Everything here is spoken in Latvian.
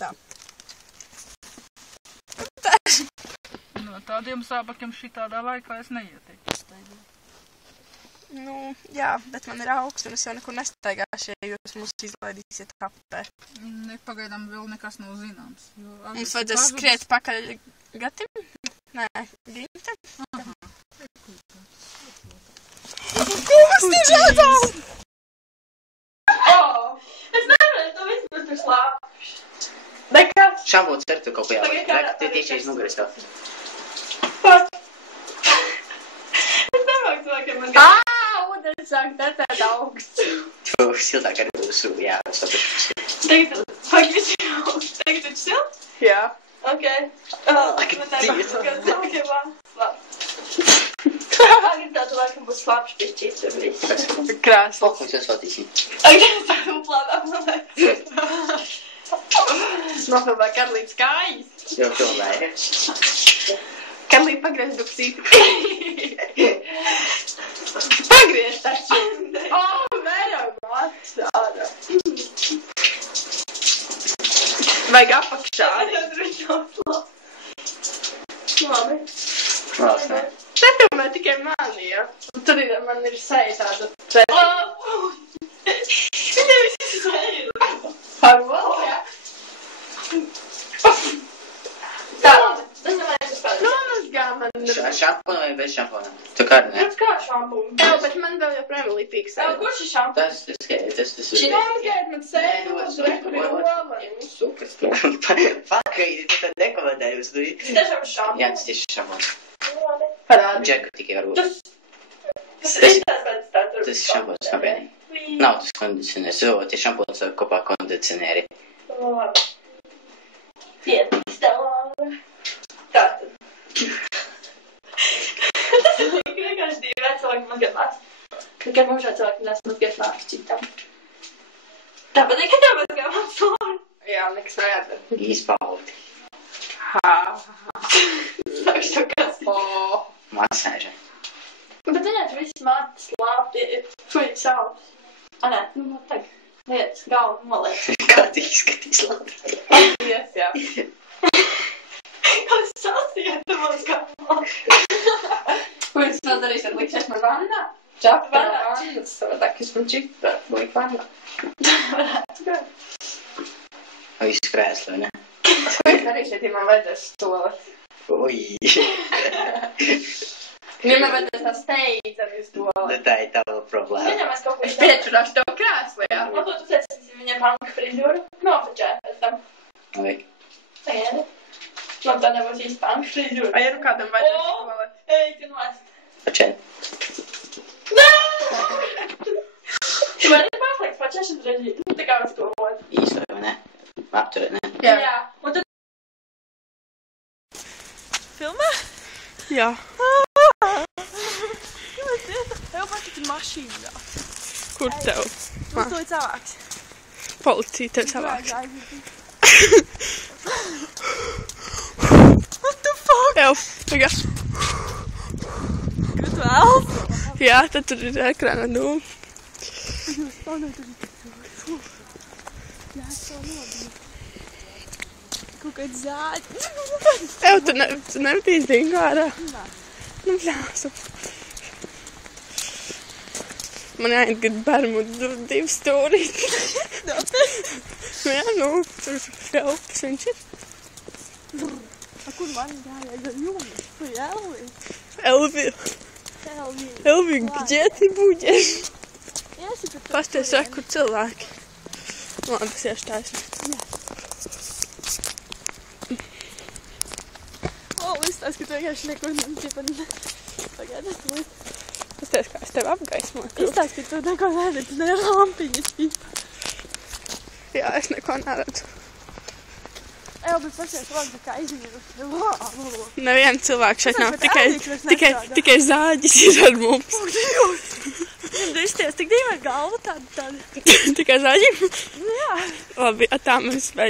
Tā. No tādiem zābakiem šitādā laikā es neieteiktu staigāt. Nu, jā, bet man ir augsts, un es jau nekur nestaigāšu, ja jūs mūs izlaidīsiet apē. Pagaidām vēl nekas nav zināms. Mums vajadzēs skriet pakaļ Gatim? Nē, Gintam? Aha. Ko mēs nežētām? Es nevarēju, to visu būs tur slāpš. Nekas. Šampots ar tu kaut ko jāliek. Te tieši aiz muguras tev. Es nevaru cilvēkiem man ūdens sāk tātad augsts. Tu siltāk arī būs, jā, es saprotu. Tagad augsts. Tagad viņš silts? Jā. Ok. Tagad tādu laikam būs slāpš pišķīt tur viss. Krāsli. Poh, mēs svatīsim. Tagad tādu plānā. Nofilmē Karlītes kājas. Jau filmēja. Karlīte pagriež duksīti. Pagriež taču. Neļauj māc tāda. Vajag apakšā. Labi. Labs, ne? Nefilmē tikai mani, ja? Tur man ir seja tāda cēta. Viņa visi sēja. Parvolu, jā? Tā. Tas nevajag uzspēlēt. Nomazgā man. Šampona vai bez šampona? Tu kā, ne? Kāds kā šampūnu? Jā, bet man vēl joprojām ir lipīgs seja. Kurš ir šampūns? Tas Šī nomazgājiet man seju, uz rekur ir ova. Sukas. Pakaidi, tu tad nekomentēji uz tu. Tas tiešām ir šampūns. Jā, tas tieši šampons. Parādi. Džeku tikai varbūt. Tas ir tāds. Tas ir šampons, kāpēc? Nav tas kondicionērs. Tie šampons kopā kondicionēri. Labi. Piedīstelāra. Tātad. Tas ir tik vienkārši divi cilvēki mazgāt. Nekad mūžā cilvēki nesmazgāt nāks citam. Tāpat nekad nemazgāt mācāru. Jā, nekas vajadzētu. Izbaudi. Sākšu to kas. Masāža. Bet viņai tur viss mātas lāpti ir fuļi savs. Nē, nu tagad. Lietas galvu noliek. Kā tu izskatīs labi? Yes, jā. Kas sasījāt, tu mums galvu? Ko es vēl darīšu, likšais man vannā? Čapta vannas, savādāk es man čipta, liek vannā. Varētu gan. Visu krēslu, ne? Ko es darīšu, ja man vajadzēs stoli? Ui. Ja man vajadzēs tā steidzami stoli. Nu tā ir tava problēma. Viņam es kaut ko Es piečurāšu tev krēslu, jā. Man tu teici, viņam panka frizūru nofočēt pēc tam. Ui. Tagad. Man tā nebūs īsti panka frizūra. Vai ja nu kādam vajadzēs stoli? Ej, tu noest. Pačen. Nē! Tu vari pārlikt pačēšanas režī. Nu, tā kā uz to vod. Īsto, vai ne? Apturēt, ne? Jā. Un tad... Filmē? Jā. Tev patīk mašīnā. Kur tev? Uz to ir cilvēks. Policija tev savāks. What the fuck? Jau, tagad. Kad tu elf? Jā, tad tur ir ekrāna dūma. Jā, es to nobiju. Kaut kāds zāģi. Tev, tu nemetīs dingu ārā? Nā. Nu, jāsu. Man jāiet gad Bermudu 2 stūrīt. Jā, nu, tur šelpas viņš ir. A kur man jāiet ar jums? Kur ir Elvija. Elvija, где ты будешь? Pasties, kur cilvēki. Labi, es iešu taisni. O, izstāst, ka tu vienkārši neko neķipa. Pagaidas, tu. Pasties, kā es tevi apgaismoju. Izstāst, ka tu neko neredzi, ne lampiņas ķipa. Jā, es neko neredzu. Ejo, bet pasties, vajag kā izmīru. Neviena cilvēka šeit nav, Elvīks vairs tikai zāģis ir ar mums. Viņam izties tik dīvaini galva tāda. Tikai zāģim? Nu jā. Labi, tā mēs beidzam.